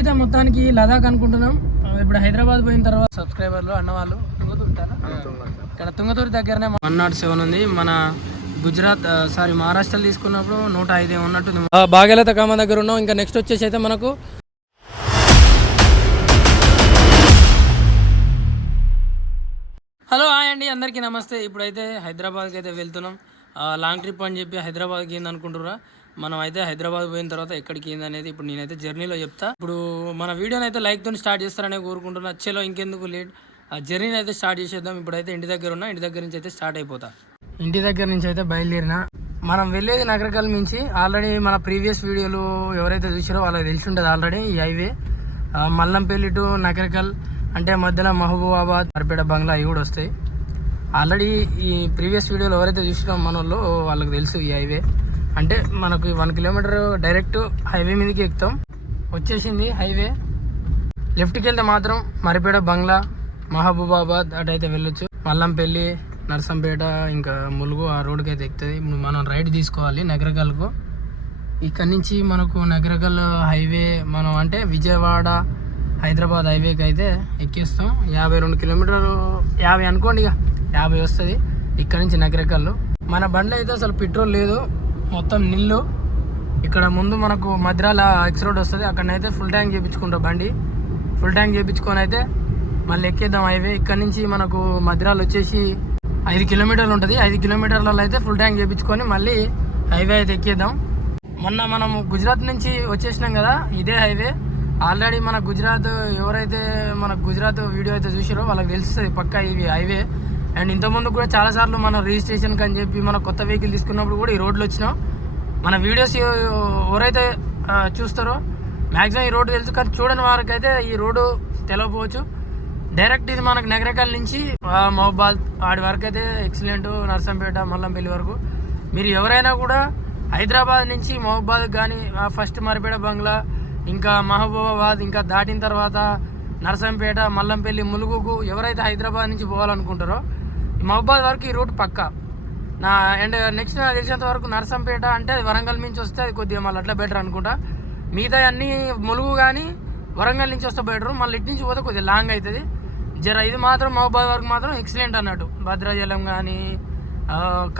అయితే మొత్తానికి లదాఖ్ అనుకుంటున్నాం. ఇప్పుడు హైదరాబాద్ పోయిన తర్వాత సబ్స్క్రైబర్లు అన్నవాళ్ళు తుంగతుర్తారా? ఇక్కడ తుంగతుర్తి దగ్గరనే వన్ నాట్ సెవెన్ ఉంది. మన గుజరాత్ సారీ మహారాష్ట్రలో తీసుకున్నప్పుడు నూట ఐదు ఉన్నట్టుంది బాగేలత కామ దగ్గర ఉన్నాం. ఇంకా నెక్స్ట్ వచ్చేసి అయితే మనకు హలో హాయ్ అండి. అందరికీ నమస్తే. ఇప్పుడైతే హైదరాబాద్కి అయితే వెళ్తున్నాం. లాంగ్ ట్రిప్ అని చెప్పి హైదరాబాద్కి ఏంది అనుకుంటురా మనం అయితే హైదరాబాద్ పోయిన తర్వాత ఎక్కడికి ఏంది అనేది ఇప్పుడు నేనైతే జర్నీలో చెప్తా. ఇప్పుడు మన వీడియోని అయితే లైక్తో స్టార్ట్ చేస్తారనే కోరుకుంటున్నా. చలో ఇంకెందుకు లేట్? ఆ జర్నీని అయితే స్టార్ట్ చేసేద్దాం. ఇప్పుడైతే ఇంటి దగ్గర ఉన్నా ఇంటి దగ్గర నుంచి అయితే స్టార్ట్ అయిపోతా. ఇంటి దగ్గర నుంచి అయితే బయలుదేరిన? మనం వెళ్ళేది నగరకల్ నుంచి ఆల్రెడీ మన ప్రీవియస్ వీడియోలు ఎవరైతే చూసారో వాళ్ళకి తెలిసి ఉంటుంది ఆల్రెడీ ఈ హైవే. మల్లంపల్లి టు నగరకల్ అంటే మధ్యలో మహబూబాబాద్ మరిపేట బంగ్లా అవి కూడా వస్తాయి. ఆల్రెడీ ఈ ప్రీవియస్ వీడియోలు ఎవరైతే చూసినా మన వాళ్ళు వాళ్ళకి తెలుసు ఈ హైవే. అంటే మనకు వన్ కిలోమీటర్ డైరెక్ట్ హైవే మీదకి ఎక్కుతాం. వచ్చేసింది హైవే. లెఫ్ట్కి వెళ్తే మాత్రం మరిపేట బంగ్లా మహబూబాబాద్ అటైతే వెళ్ళొచ్చు. మల్లంపల్లి నర్సంపేట ఇంకా ములుగు ఆ రోడ్కి అయితే ఎక్కుతుంది మనం రైట్ తీసుకోవాలి నగరకల్కు ఇక్కడ నుంచి మనకు నగరకల్ హైవే మనం అంటే విజయవాడ హైదరాబాద్ హైవేకి అయితే ఎక్కిస్తాం. యాభై రెండు కిలోమీటర్లు యాభై అనుకోండి ఇక యాభై వస్తుంది ఇక్కడ నుంచి నగరకల్లు మన బండ్లు అయితే అసలు పెట్రోల్ లేదు. మొత్తం నిల్లు ఇక్కడ ముందు మనకు మద్రాల ఎక్స్ రోడ్ వస్తుంది. అక్కడనైతే ఫుల్ ట్యాంక్ చేయించుకుంటాం బండి. ఫుల్ ట్యాంక్ చేయించుకొని అయితే మళ్ళీ ఎక్కేద్దాం హైవే ఇక్కడ నుంచి మనకు మద్రాలు వచ్చేసి ఐదు కిలోమీటర్లు ఉంటుంది. ఐదు కిలోమీటర్లలో అయితే ఫుల్ ట్యాంక్ చేయించుకొని మళ్ళీ హైవే అయితే ఎక్కేద్దాం. మొన్న మనం గుజరాత్ నుంచి వచ్చేసినాం కదా ఇదే హైవే ఆల్రెడీ మన గుజరాత్ ఎవరైతే మన గుజరాత్ వీడియో అయితే చూసారో వాళ్ళకి తెలుస్తుంది పక్కా ఇవి హైవే అండ్ ఇంతకుముందు కూడా చాలాసార్లు మనం రిజిస్ట్రేషన్కి అని చెప్పి మన కొత్త వెహికల్ తీసుకున్నప్పుడు కూడా ఈ రోడ్లు వచ్చినాం. మన వీడియోస్ ఎవరైతే చూస్తారో మ్యాక్సిమం ఈ రోడ్డు తెలుసు కానీ చూడని వారికి అయితే ఈ రోడ్డు తెలవకపోవచ్చు. డైరెక్ట్ ఇది మనకు నగరకాల నుంచి ఆ, మహబాద్ ఆడి వరకు అయితే ఎక్సలెంట్ నర్సంపేట మల్లంపల్లి వరకు. మీరు ఎవరైనా కూడా హైదరాబాద్ నుంచి మహబాద్ కానీ ఫస్ట్ మరిపేట బంగ్లా ఇంకా మహబూబాబాద్ ఇంకా దాటిన తర్వాత నర్సంపేట మల్లంపల్లి ములుగుకు ఎవరైతే హైదరాబాద్ నుంచి పోవాలనుకుంటారో మహబాద్ వరకు ఈ రూట్ పక్క. నా అండ్ నెక్స్ట్ నాకు తెలిసినంత వరకు నర్సంపేట అంటే అది వరంగల్ నుంచి వస్తే అది కొద్దిగా మళ్ళీ అట్లా బెటర్ అనుకుంటా. మిగతా అన్నీ ములుగు కానీ వరంగల్ నుంచి వస్తే బెటర్ మళ్ళీ ఇటు నుంచి పోతే కొద్దిగా లాంగ్ అవుతుంది జర ఇది మాత్రం మహబాద్ వరకు మాత్రం ఎక్సలెంట్ అన్నట్టు. భద్రాచలం కానీ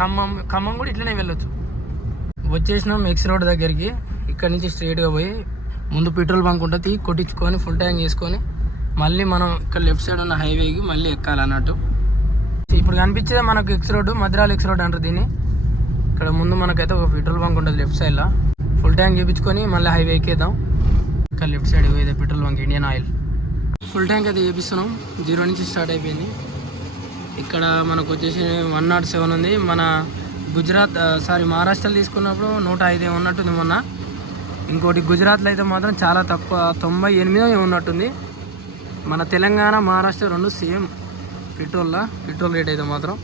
ఖమ్మం ఖమ్మం కూడా ఇట్లనే వెళ్ళొచ్చు. వచ్చేసినాం ఎక్స్ రోడ్ దగ్గరికి. ఇక్కడ నుంచి స్ట్రైట్గా పోయి ముందు పెట్రోల్ బంక్ ఉంటుంది కొట్టించుకొని ఫుల్ ట్యాంక్ చేసుకొని మళ్ళీ మనం ఇక్కడ లెఫ్ట్ సైడ్ ఉన్న హైవేకి మళ్ళీ ఎక్కాలన్నట్టు. ఇప్పుడు కనిపించేది మనకు ఎక్స్ రోడ్ మద్రాల ఎక్స్ రోడ్ అంటారు దీన్ని. ఇక్కడ ముందు మనకైతే ఒక పెట్రోల్ బంక్ ఉంటుంది లెఫ్ట్ సైడ్లో ఫుల్ ట్యాంక్ చేయించుకొని మళ్ళీ హైవే ఎక్కేద్దాం. ఇక్కడ లెఫ్ట్ సైడ్ పోయేది petrol bunk Indian oil full tank అయితే చేపిస్తున్నాం. జీరో నుంచి స్టార్ట్ అయిపోయింది. ఇక్కడ మనకు వచ్చేసి వన్ నాట్ సెవెన్ ఉంది. మన గుజరాత్ సారీ మహారాష్ట్రలో తీసుకున్నప్పుడు నూట ఐదే ఉన్నట్టుంది మొన్న. ఇంకోటి గుజరాత్లో అయితే మాత్రం చాలా తక్కువ తొంభై ఎనిమిదో ఉన్నట్టుంది. మన తెలంగాణ మహారాష్ట్ర రెండు సేమ్. పెట్రోల్లా? పెట్రోల్ రేట్ అయితే మాత్రం?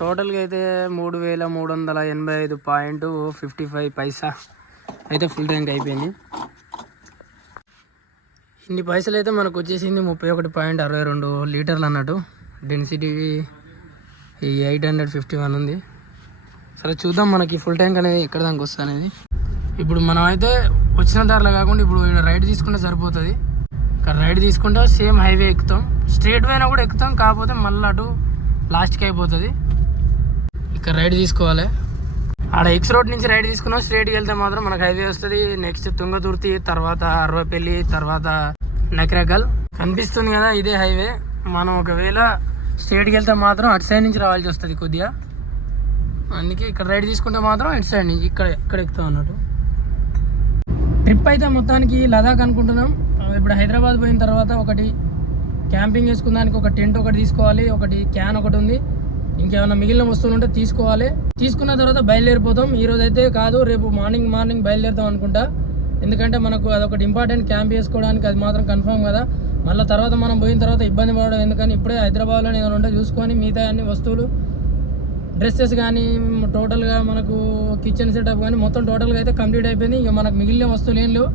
టోటల్గా అయితే మూడు వేల మూడు వందల ఎనభై ఐదు పాయింట్ ఫిఫ్టీ ఫైవ్ పైసా. అయితే ఫుల్ ట్యాంక్ అయిపోయింది. ఇన్ని పైసలు అయితే మనకు వచ్చేసింది ముప్పై ఒకటి పాయింట్ అరవై రెండు లీటర్లు అన్నట్టు. డెన్సిటీ ఈ ఎయిట్ హండ్రెడ్ ఫిఫ్టీ వన్ ఉంది. సరే చూద్దాం మనకి ఫుల్ ట్యాంక్ అనేది ఎక్కడ దానికి వస్తుంది అనేది. ఇప్పుడు మనం అయితే వచ్చిన దారిలో కాకుండా ఇప్పుడు రైడ్ తీసుకుంటే సరిపోతుంది. ఇక్కడ రైడ్ తీసుకుంటే సేమ్ హైవే ఎక్కుతాం. స్ట్రేట్ పైన కూడా ఎక్కుతాం కాకపోతే మళ్ళీ అటు లాస్ట్కి అయిపోతుంది. ఇక్కడ రైడ్ తీసుకోవాలి. ఆడ ఎక్స్ రోడ్ నుంచి రైడ్ తీసుకున్నాం స్ట్రేట్కి వెళ్తే మాత్రం మనకు హైవే వస్తుంది. నెక్స్ట్ తుంగతుర్తి తర్వాత అరవపల్లి తర్వాత నకరకల్ కనిపిస్తుంది కదా ఇదే హైవే. మనం ఒకవేళ స్ట్రేట్కి వెళ్తే మాత్రం అటు సైడ్ నుంచి రావాల్సి వస్తుంది కొద్దిగా. అందుకే ఇక్కడ రైడ్ తీసుకుంటే మాత్రం ఇటు సైడ్ నుంచి ఇక్కడ ఇక్కడ ఎక్కుతాం అన్నట్టు. ట్రిప్ అయితే మొత్తానికి లదాఖ్ అనుకుంటున్నాం. ఇప్పుడు హైదరాబాద్ పోయిన తర్వాత ఒకటి క్యాంపింగ్ వేసుకున్నానికి ఒక టెంట్ ఒకటి తీసుకోవాలి ఒకటి క్యాన్ ఒకటి ఉంది. ఇంకేమైనా మిగిలిన వస్తువులు ఉంటే తీసుకోవాలి. తీసుకున్న తర్వాత బయలుదేరిపోతాం. ఈరోజు అయితే కాదు రేపు మార్నింగ్ మార్నింగ్ బయలుదేరుతాం అనుకుంటా. ఎందుకంటే మనకు అదొకటి ఇంపార్టెంట్ క్యాంప్ వేసుకోవడానికి అది మాత్రం కన్ఫర్మ్ కదా. మళ్ళీ తర్వాత మనం పోయిన తర్వాత ఇబ్బంది పడడం ఎందుకని ఇప్పుడే హైదరాబాద్లో ఏదైనా ఉంటే చూసుకొని మిగతా అన్ని వస్తువులు డ్రెస్సెస్ కానీ టోటల్గా మనకు కిచెన్ సెటప్ కానీ మొత్తం టోటల్గా అయితే కంప్లీట్ అయిపోయింది. ఇక మనకు మిగిలిన వస్తువులు ఏం లేవు.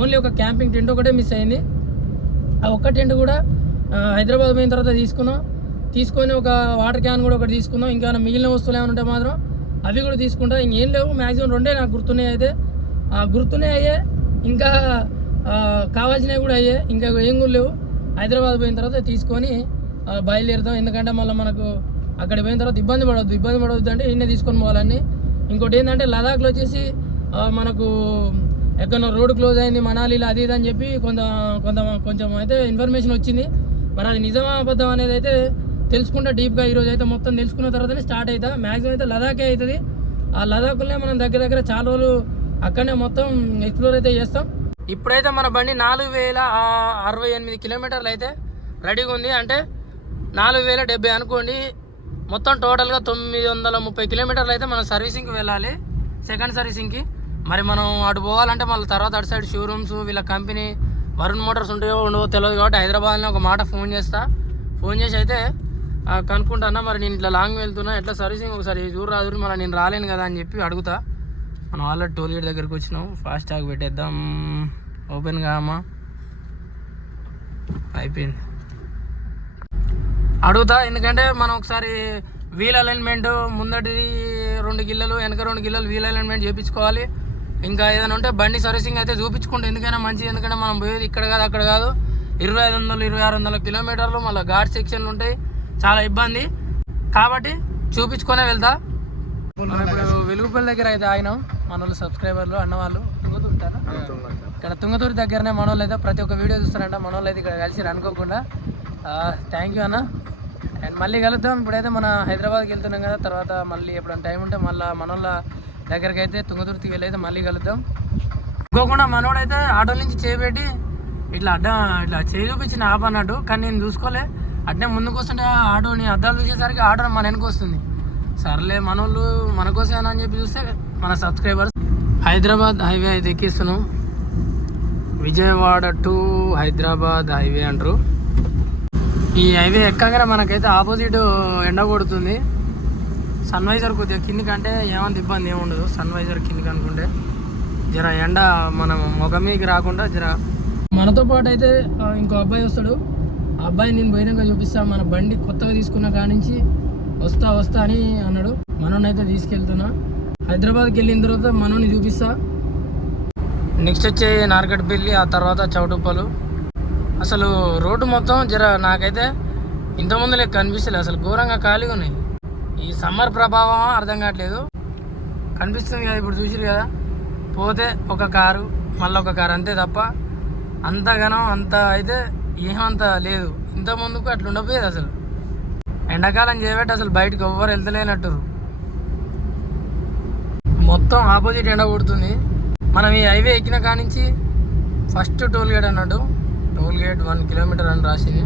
ఓన్లీ ఒక క్యాంపింగ్ టెంట్ ఒకటే మిస్ అయింది. ఆ ఒక్క టెంట్ కూడా హైదరాబాద్ పోయిన తర్వాత తీసుకున్నాం. తీసుకొని ఒక వాటర్ క్యాన్ కూడా ఒకటి తీసుకుందాం ఇంకా మిగిలిన వస్తువులు ఏమైనా ఉంటే మాత్రం అవి కూడా తీసుకుంటా. ఇంకేం లేవు. మ్యాక్సిమం రెండే నాకు గుర్తున్నాయి అయితే. ఆ గుర్తున్నాయి అయ్యే. ఇంకా కావాల్సినవి కూడా అయ్యే. ఇంకా ఏం కూడా లేవు. హైదరాబాద్ పోయిన తర్వాత తీసుకొని బయలుదేరుతాం. ఎందుకంటే మళ్ళీ మనకు అక్కడ పోయిన తర్వాత ఇబ్బంది పడవద్దు. ఇబ్బంది పడవద్దు అంటే ఈయన తీసుకొని పోవాలని ఇంకోటి ఏంటంటే లదాఖ్లో వచ్చేసి మనకు ఎక్కడో రోడ్ క్లోజ్ అయింది మనాలిలో అది ఇది అని చెప్పి కొంత కొంత కొంచెం అయితే ఇన్ఫర్మేషన్ వచ్చింది. మరి అది నిజమా అబద్ధం అనేది అయితే తెలుసుకుంటా డీప్గా ఈరోజు అయితే మొత్తం తెలుసుకున్న తర్వాతనే స్టార్ట్ అవుతా మ్యాక్సిమం అయితే లదాఖే అవుతుంది ఆ లదాఖ్లోనే మనం దగ్గర దగ్గర చాలా రోజులు అక్కడనే మొత్తం ఎక్స్ప్లోర్ అయితే చేస్తాం. ఇప్పుడైతే మన బండి నాలుగు వేల అరవై ఎనిమిది కిలోమీటర్లు అయితే రెడీగా ఉంది. అంటే నాలుగు వేల డెబ్బై అనుకోండి మొత్తం టోటల్గా తొమ్మిది వందల ముప్పై కిలోమీటర్లు అయితే మనం సర్వీసింగ్కి వెళ్ళాలి. సెకండ్ సర్వీసింగ్కి మరి మనం అటు పోవాలంటే మళ్ళీ తర్వాత అటు సైడ్ షోరూమ్స్ వీళ్ళ కంపెనీ వరుణ్ మోటార్స్ ఉంటాయో ఉండవో తెలియదు కాబట్టి హైదరాబాద్లో ఒక మాట ఫోన్ చేస్తా. ఫోన్ చేసి అయితే ఆ, కనుక్కుంటానా మరి నేను ఇట్లా లాంగ్ వెళ్తున్నా ఎట్లా సర్వీసింగ్ ఒకసారి చూరు రాదు మళ్ళీ నేను రాలేను కదా అని చెప్పి అడుగుతా. మనం ఆల్రెడీ టోల్ గేట్ దగ్గరికి వచ్చినాం. ఫాస్ట్ ట్యాగ్ పెట్టేద్దాం. ఓపెన్ కామా అయిపోయింది. అడుగుతా ఎందుకంటే మనం ఒకసారి వీల్ అలైన్మెంట్ ముందటి రెండు గిల్లలు వెనక రెండు గిల్లలు వీల్ అలైన్మెంట్ చేయించుకోవాలి ఇంకా ఏదైనా ఉంటే బండి సర్వీసింగ్ అయితే చూపించుకుంటే ఎందుకైనా మంచిది ఎందుకంటే మనం పోయేది ఇక్కడ కాదు అక్కడ కాదు. ఇరవై ఐదు వందలు ఇరవై ఆరు వందల కిలోమీటర్లు మళ్ళీ ఘాట్ సెక్షన్లు ఉంటాయి. చాలా ఇబ్బంది. కాబట్టి చూపించుకొనే వెళ్తా. మనం ఇప్పుడు వెలుగుపల్లి దగ్గర అయితే ఆగినాం. మన వాళ్ళు సబ్స్క్రైబర్లు అన్నవాళ్ళు తుంగతుర్తారా ఇక్కడ తుంగతుర్తి దగ్గరనే మన వాళ్ళు అయితే ప్రతి ఒక్క వీడియో చూస్తారంట. మన వాళ్ళు అయితే ఇక్కడ కలిసి అనుకోకుండా. థ్యాంక్ యూ అన్న. అండ్ మళ్ళీ కలుద్దాం. ఇప్పుడైతే మన హైదరాబాద్కి వెళ్తున్నాం కదా. తర్వాత మళ్ళీ ఎప్పుడైనా టైం ఉంటే మళ్ళీ మన వాళ్ళ దగ్గరికి అయితే తుంగతుర్తికి వెళ్ళి మళ్ళీ కలుద్దాం. ఇంకోకుండా మనోడైతే ఆటో నుంచి చేపెట్టి ఇట్లా అడ్డ ఇట్లా చేయి చూపించిన ఆప్ అన్నట్టు. కానీ నేను చూసుకోలే. అట్నే ముందుకు వస్తుంటే ఆ ఆటోని అద్దాలు చూసేసరికి ఆటో మన వెనక వస్తుంది. సర్లే మనోళ్ళు మన కోసమేనా అని చెప్పి చూస్తే మన సబ్స్క్రైబర్స్. హైదరాబాద్ హైవే అయితే ఎక్కిస్తున్నాం. విజయవాడ టు హైదరాబాద్ హైవే అంటారు. ఈ హైవే ఎక్కగానే మనకైతే ఆపోజిట్ ఎండ కొడుతుంది. సన్వైజర్ కొద్దిగా కిందికి అంటే ఏమంత ఇబ్బంది ఏముండదు సన్వైజర్ కిందికి అనుకుంటే జర ఎండ మనం ముఖం మీదకి రాకుండా జర మనతో పాటు అయితే ఇంకో అబ్బాయి వస్తాడు. ఆ అబ్బాయి నేను పోయినాక చూపిస్తాను మన బండి కొత్తగా తీసుకున్న కాడి నుంచి వస్తా వస్తా అని అన్నాడు. మనోని అయితే తీసుకెళ్తున్నా. హైదరాబాద్కి వెళ్ళిన తర్వాత మనోని చూపిస్తా. నెక్స్ట్ వచ్చే నార్కట్పల్లి ఆ తర్వాత చౌటుప్పలు. అసలు రోడ్డు మొత్తం జర నాకైతే ఇంతకుముందు లెక్క కనిపిస్తలేదు అసలు ఘోరంగా ఖాళీగా ఉన్నాయి. ఈ సమ్మర్ ప్రభావం అర్థం కావట్లేదు. కనిపిస్తుంది కదా ఇప్పుడు చూసిరు కదా? పోతే ఒక కారు మళ్ళీ ఒక కారు అంతే తప్ప అంతగానో అంత అయితే ఏమంత లేదు. ఇంత ముందుకు అట్లా ఉండపోయేది అసలు. ఎండాకాలం చేయబట్టి అసలు బయటకు ఎవ్వరు వెళ్తలేనట్టురు మొత్తం ఆపోజిట్ ఎండ కొడుతుంది. మనం ఈ హైవే ఎక్కిన కానించి ఫస్ట్ టోల్ గేట్ అన్నట్టు టోల్ గేట్ వన్ కిలోమీటర్ అని రాసింది.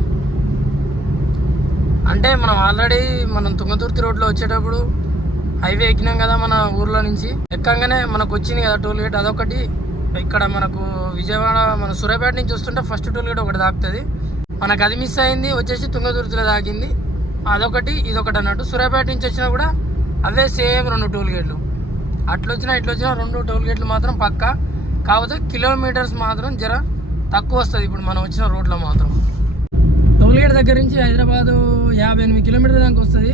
అంటే మనం ఆల్రెడీ మనం తుంగతుర్తి రోడ్లో వచ్చేటప్పుడు హైవే ఎక్కినాం కదా మన ఊర్లో నుంచి. ఎక్కగానే మనకు వచ్చింది కదా టోల్ గేట్ అదొకటి. ఇక్కడ మనకు విజయవాడ మన సూర్యాపేట నుంచి వస్తుంటే ఫస్ట్ టోల్ గేట్ ఒకటి దాకుతుంది. మనకు అది మిస్ అయింది వచ్చేసి తుంగతుర్తిలో దాకింది. అదొకటి ఇదొకటి అన్నట్టు. సూర్యాపేట నుంచి వచ్చినా కూడా అవే సేమ్ రెండు టోల్ గేట్లు అట్లా వచ్చినా ఇట్లా వచ్చినా రెండు టోల్ గేట్లు మాత్రం పక్క. కాకపోతే కిలోమీటర్స్ మాత్రం జర తక్కువ వస్తుంది. ఇప్పుడు మనం వచ్చిన రోడ్లో మాత్రం. టోల్ దగ్గర నుంచి హైదరాబాదు యాభై ఎనిమిది కిలోమీటర్ల దాకా వస్తుంది.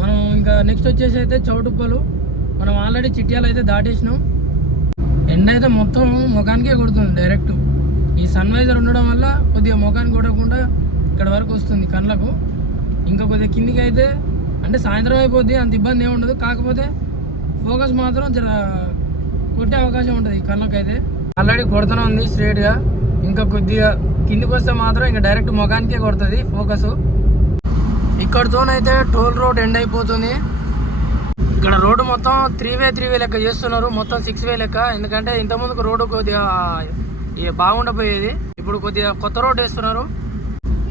మనం ఇంకా నెక్స్ట్ వచ్చేసి అయితే చౌటుప్పలు. మనం ఆల్రెడీ చిట్యాలు అయితే దాటేసినాం. ఎండ అయితే మొత్తం ముఖానికే కొడుతుంది డైరెక్ట్ ఈ సన్వైజర్ ఉండడం వల్ల కొద్దిగా ముఖానికి కొట్టకుండా ఇక్కడ వరకు వస్తుంది కళ్ళకు. ఇంకా కొద్దిగా కిందికి అయితే అంటే సాయంత్రం అయిపోద్ది అంత ఇబ్బంది ఏమి ఉండదు. కాకపోతే ఫోకస్ మాత్రం జర కొట్టే అవకాశం ఉంటుంది కళ్ళకైతే. ఆల్రెడీ కొడుతూనే ఉంది స్ట్రేట్గా ఇంకా కొద్దిగా కిందికి వస్తే మాత్రం ఇంకా డైరెక్ట్ ముఖానికే కొడుతుంది. ఫోకస్ ఇక్కడితోనైతే టోల్ రోడ్ ఎండ్ అయిపోతుంది. ఇక్కడ రోడ్డు మొత్తం త్రీ వే త్రీ వే లెక్క చేస్తున్నారు. మొత్తం సిక్స్ వే లెక్క. ఎందుకంటే ఇంతకుముందుకు రోడ్డు కొద్దిగా బాగుండపోయేది. ఇప్పుడు కొద్దిగా కొత్త రోడ్డు వేస్తున్నారు.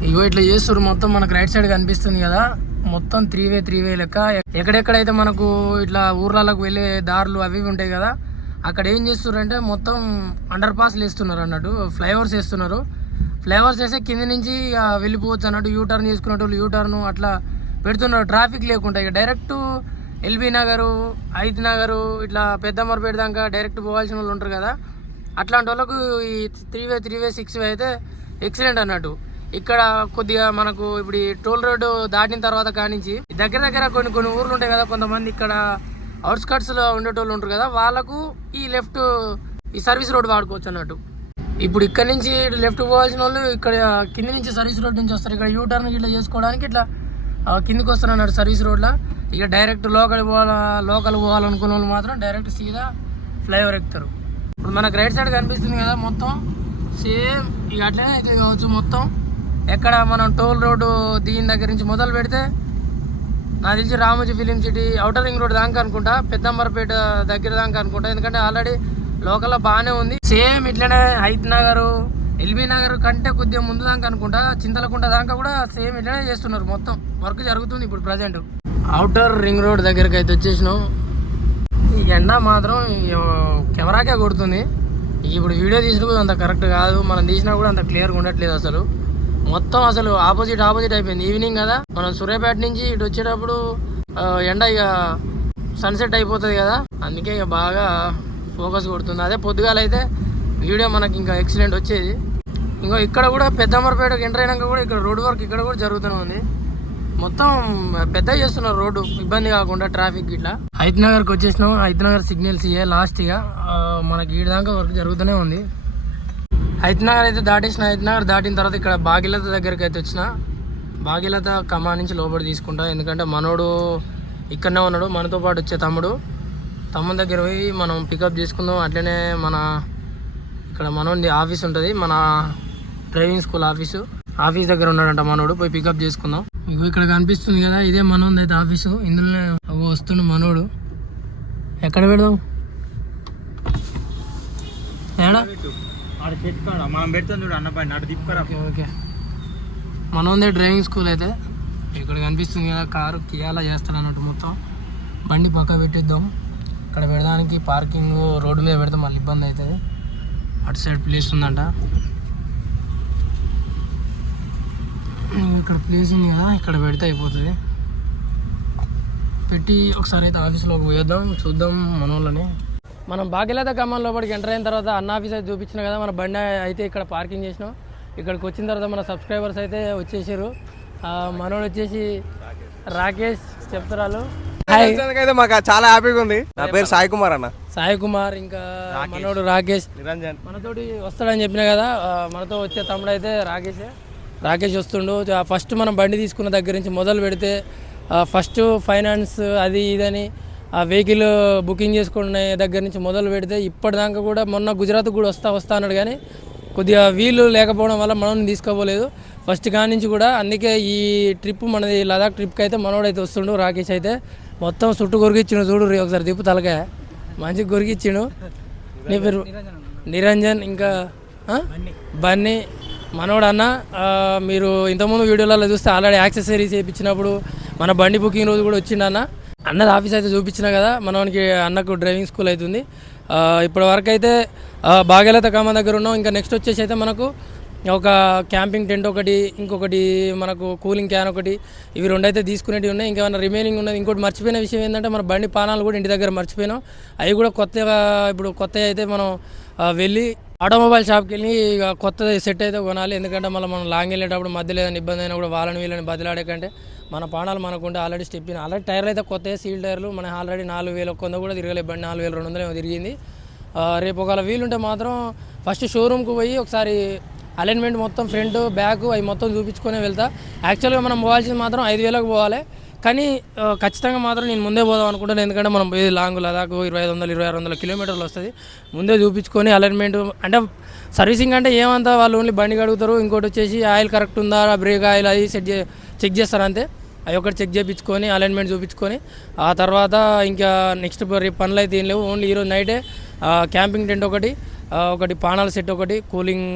ఇగో ఇట్లా చేస్తున్నారు. మొత్తం మనకు రైట్ సైడ్ కనిపిస్తుంది కదా. మొత్తం త్రీ వే త్రీ వే లెక్క. ఎక్కడెక్కడైతే మనకు ఇట్లా ఊర్లలోకి వెళ్ళే దారులు అవి ఉంటాయి కదా అక్కడ ఏం చేస్తున్నారంటే మొత్తం అండర్ పాస్లు వేస్తున్నారు అన్నట్టు. ఫ్లైఓవర్స్ వేస్తున్నారు. ఫ్లేవర్స్ వేస్తే కింద నుంచి వెళ్ళిపోవచ్చు అన్నట్టు యూ టర్న్ చేసుకునేటోళ్ళు యూ టర్న్ అట్లా పెడుతున్నారు. ట్రాఫిక్ లేకుండా ఇక డైరెక్ట్ ఎల్బీ నగరు ఐత్ నగరు ఇట్లా పెద్దమ్మరపేట దాకా డైరెక్ట్ పోవాల్సిన వాళ్ళు ఉంటారు కదా. అట్లాంటి వాళ్ళకు ఈ three way three way six way అయితే ఎక్సలెంట్ అన్నట్టు. ఇక్కడ కొద్దిగా మనకు ఇప్పుడు ఈ టోల్ రోడ్డు దాటిన తర్వాత కానించి దగ్గర దగ్గర కొన్ని కొన్ని ఊర్లు ఉంటాయి కదా కొంతమంది ఇక్కడ అవుట్స్కట్స్లో ఉండేటోళ్ళు ఉంటారు కదా వాళ్ళకు ఈ లెఫ్ట్ ఈ సర్వీస్ రోడ్ వాడుకోవచ్చు అన్నట్టు. ఇప్పుడు ఇక్కడ నుంచి లెఫ్ట్ పోవాల్సిన వాళ్ళు ఇక్కడ కింద నుంచి సర్వీస్ రోడ్ నుంచి వస్తారు. ఇక్కడ యూ టర్న్ ఇట్లా చేసుకోవడానికి ఇట్లా కిందికి వస్తున్నారు సర్వీస్ రోడ్లో. ఇక డైరెక్ట్ లోకల్ పోవాల లోకల్ పోవాలనుకున్న వాళ్ళు మాత్రం డైరెక్ట్ సీదా ఫ్లైఓవర్ ఎక్కుతారు. ఇప్పుడు మనకు రైట్ సైడ్ కనిపిస్తుంది కదా మొత్తం సేమ్ ఇక అట్లనే అయితే కావచ్చు మొత్తం. ఎక్కడ మనం టోల్ రోడ్డు దీని దగ్గర నుంచి మొదలు పెడితే నాకు తెలిసి Ramoji film city outer ring road దాకా అనుకుంటా పెద్దంబరపేట దగ్గర దాకా అనుకుంటా. ఎందుకంటే ఆల్రెడీ లోకల్ బాగానే ఉంది. సేమ్ ఇట్లనే హైత్ నగర్ ఎల్బీ నగర్ కంటే కొద్దిగా ముందు దాకా అనుకుంటా. చింతలకుంట దాకా కూడా సేమ్ ఇట్లనే చేస్తున్నారు మొత్తం. వర్క్ జరుగుతుంది ఇప్పుడు ప్రజెంట్. అవుటర్ రింగ్ రోడ్ దగ్గరికి అయితే వచ్చేసినాం. ఈ ఎండ మాత్రం కెమెరాకే కొడుతుంది. ఇప్పుడు వీడియో తీసుడు కూడా అంత కరెక్ట్ కాదు. మనం తీసినా కూడా అంత క్లియర్గా ఉండట్లేదు అసలు. మొత్తం అసలు ఆపోజిట్ ఆపోజిట్ అయిపోయింది. ఈవినింగ్ కదా. మనం సూర్యాపేట నుంచి ఇటు వచ్చేటప్పుడు ఎండ ఇక సన్సెట్ అయిపోతుంది కదా. అందుకే ఇక బాగా ఫోకస్ కొడుతుంది. అదే పొద్దుగాల అయితే వీడియో మనకి ఇంకా ఎక్సలెంట్ వచ్చేది. ఇంకో ఇక్కడ కూడా పెద్దమ్మరపేటకు ఎంటర్ అయినాక కూడా ఇక్కడ రోడ్ వర్క్ ఇక్కడ కూడా జరుగుతూనే ఉంది. మొత్తం పెద్ద చేస్తున్నారు రోడ్డు ఇబ్బంది కాకుండా ట్రాఫిక్ ఇట్లా హైత్ నగర్కి వచ్చేసినాం హైదనగర్ సిగ్నల్స్ ఇయ్యే లాస్ట్ ఇక. మనకి ఈ దాకా వర్క్ జరుగుతూనే ఉంది. హైదనగర్ అయితే దాటేసిన హైదనగర్ దాటిన తర్వాత ఇక్కడ భాగీలత దగ్గరికి అయితే వచ్చిన. భాగీలత కమా నుంచి లోపల తీసుకుంటా. ఎందుకంటే మనోడు ఇక్కడనే ఉన్నాడు. మనతో పాటు వచ్చే తమ్ముడు. తమ్ముడు దగ్గర పోయి మనం పికప్ చేసుకుందాం. అట్లనే మన ఇక్కడ మనోడి ఆఫీస్ ఉంటుంది. మన డ్రైవింగ్ స్కూల్ ఆఫీసు. ఆఫీస్ దగ్గర ఉన్నాడంట మనోడు. పోయి పికప్ చేసుకుందాం. ఇగో ఇక్కడ కనిపిస్తుంది కదా ఇదే మనోది అయితే ఆఫీసు. ఇందులోనే వస్తుండు మనోడు. ఎక్కడ పెడదాం? ఏడా మనం పెడతాం చూడు అన్న పైన అటు తిప్పుకరా ఓకే ఓకే. మనోందే డ్రైవింగ్ స్కూల్ అయితే. ఇక్కడ కనిపిస్తుంది కదా కారు కియాలా చేస్తాడు అన్నట్టు మొత్తం. బండి పక్క పెట్టేద్దాం. ఇక్కడ పెడడానికి పార్కింగ్ రోడ్డు మీద పెడితే మళ్ళీ ఇబ్బంది అవుతుంది. అటు సైడ్ ప్లేస్ ఉందంట. ఇక్కడ ప్లేస్ ఉంది కదా ఇక్కడ పెడితే అయిపోతుంది. పెట్టి ఒకసారి అయితే ఆఫీస్లోకి పోయేద్దాం చూద్దాం మన వాళ్ళని మనం భాగ్యలత గ్రామం లోపలికి ఎంటర్ అయిన తర్వాత అన్న ఆఫీస్ అయితే చూపించిన కదా మన బండి అయితే ఇక్కడ పార్కింగ్ చేసినాం. ఇక్కడికి వచ్చిన తర్వాత మన సబ్స్క్రైబర్స్ అయితే వచ్చేసారు. మనోడు వచ్చేసి రాకేష్ చెప్తారు హాయ్ అయితే మాకు చాలా హ్యాపీగా ఉంది. నా పేరు సాయి కుమార్ అన్న. సాయి కుమార్ ఇంకా మనోడు రాకేష్. నిరంజన్. మనతోటి వస్తాడని చెప్పిన కదా మనతో వచ్చే తమ్ముడు అయితే రాకేష్. రాకేష్ వస్తుండు. ఫస్ట్ మనం బండి తీసుకున్న దగ్గర నుంచి మొదలు పెడితే ఫస్ట్ ఫైనాన్స్ అది ఇదని ఆ వెహికల్ బుకింగ్ చేసుకునే దగ్గర నుంచి మొదలు పెడితే ఇప్పటిదాకా కూడా మొన్న గుజరాత్ కూడా వస్తా వస్తా అన్నాడు కానీ కొద్దిగా వీలు లేకపోవడం వల్ల మనం తీసుకోపోలేదు ఫస్ట్ కాడి నుంచి కూడా అందుకే ఈ ట్రిప్ మనది లదాఖ్ ట్రిప్కి అయితే మనోడైతే వస్తుండు రాకేష్ అయితే. మొత్తం చుట్టూ కొరికిచ్చిండు చూడు రే ఒకసారి దిప్పు తలకాయ. మంచిగా కొరికిచ్చిండు నీ పేరు? నిరంజన్ ఇంకా బన్నీ. మనోడు అన్న మీరు ఇంతకుముందు వీడియోలలో చూస్తే ఆల్రెడీ యాక్సెసరీస్ చేయించినప్పుడు మన బండి బుకింగ్ రోజు కూడా వచ్చిండు అన్న అన్నది ఆఫీస్ అయితే చూపించిన కదా మనకి అన్నకు డ్రైవింగ్ స్కూల్ అవుతుంది. ఇప్పటి వరకు అయితే ఆ, కామ దగ్గర ఉన్నాం. ఇంకా నెక్స్ట్ వచ్చేసి అయితే మనకు ఒక క్యాంపింగ్ టెంట్ ఒకటి ఇంకొకటి మనకు కూలింగ్ క్యాన్ ఒకటి ఇవి రెండు అయితే తీసుకునేటివి ఉన్నాయి. ఇంకేమైనా రిమైనింగ్ ఉన్నది ఇంకోటి మర్చిపోయిన విషయం ఏంటంటే మన బండి పానాలు కూడా ఇంటి దగ్గర మర్చిపోయినాం. అవి కూడా కొత్తగా ఇప్పుడు కొత్త అయితే మనం వెళ్ళి ఆటోమొబైల్ షాప్కి వెళ్ళి ఇక కొత్త సెట్ అయితే కొనాలి. ఎందుకంటే మళ్ళీ మనం లాంగ్ వెళ్ళేటప్పుడు మధ్యలో ఏదైనా ఇబ్బంది అయినా కూడా వాళ్ళని వీళ్ళని బదిలాడే కంటే మన పానాలు మనకుంటే ఆల్రెడీ స్టెప్ ఆల్రెడీ టైర్లు అయితే కొత్త సీల్ టైర్లు మన ఆల్రెడీ నాలుగు వేల కొంద కూడా తిరగలేదు బండి నాలుగు వేల రెండు వందలు తిరిగింది. రేపు ఒకవేళ వీలుంటే మాత్రం ఫస్ట్ షోరూమ్కి పోయి ఒకసారి అలైన్మెంట్ మొత్తం ఫ్రంట్ బ్యాక్ అవి మొత్తం చూపించుకునే వెళ్తా. యాక్చువల్గా మనం పోవాల్సింది మాత్రం ఐదు వేలకు పోవాలి. కానీ ఖచ్చితంగా మాత్రం నేను ముందే పోదాం అనుకుంటాను. ఎందుకంటే మనం ఇది లాంగ్ లదాకు ఇరవై ఐదు వందలు ఇరవై ఆరు వందల కిలోమీటర్లు వస్తుంది. ముందే చూపించుకొని అలైన్మెంట్ అంటే సర్వీసింగ్ అంటే ఏమంతా వాళ్ళు ఓన్లీ బండి కడుగుతారు. ఇంకోటి వచ్చేసి ఆయిల్ కరెక్ట్ ఉందా బ్రేక్ ఆయిల్ అది సెట్ చే చెక్ చేస్తారు అంతే. అవి ఒకటి చెక్ చేయించుకొని అలైన్మెంట్ చూపించుకొని ఆ తర్వాత ఇంకా నెక్స్ట్ రేపు పనులు అయితే ఏం లేవు. ఓన్లీ ఈరోజు నైటే క్యాంపింగ్ టెంట్ ఒకటి ఒకటి పానాల సెట్ ఒకటి కూలింగ్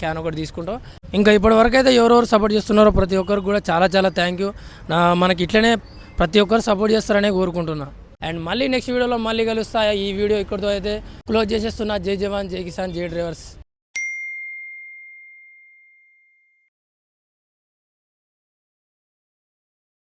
క్యాన్ ఒకటి తీసుకుంటాం. ఇంకా ఇప్పటివరకు అయితే ఎవరెవరు సపోర్ట్ చేస్తున్నారో ప్రతి ఒక్కరికి కూడా చాలా చాలా థ్యాంక్ యూ నా మనకి ఇట్లనే ప్రతి ఒక్కరు సపోర్ట్ చేస్తారనే కోరుకుంటున్నా. అండ్ మళ్ళీ నెక్స్ట్ వీడియోలో మళ్ళీ కలుస్తా. ఈ వీడియో ఇక్కడితో అయితే క్లోజ్ చేసేస్తున్నా. జై జవాన్ జై కిసాన్ జై డ్రైవర్స్.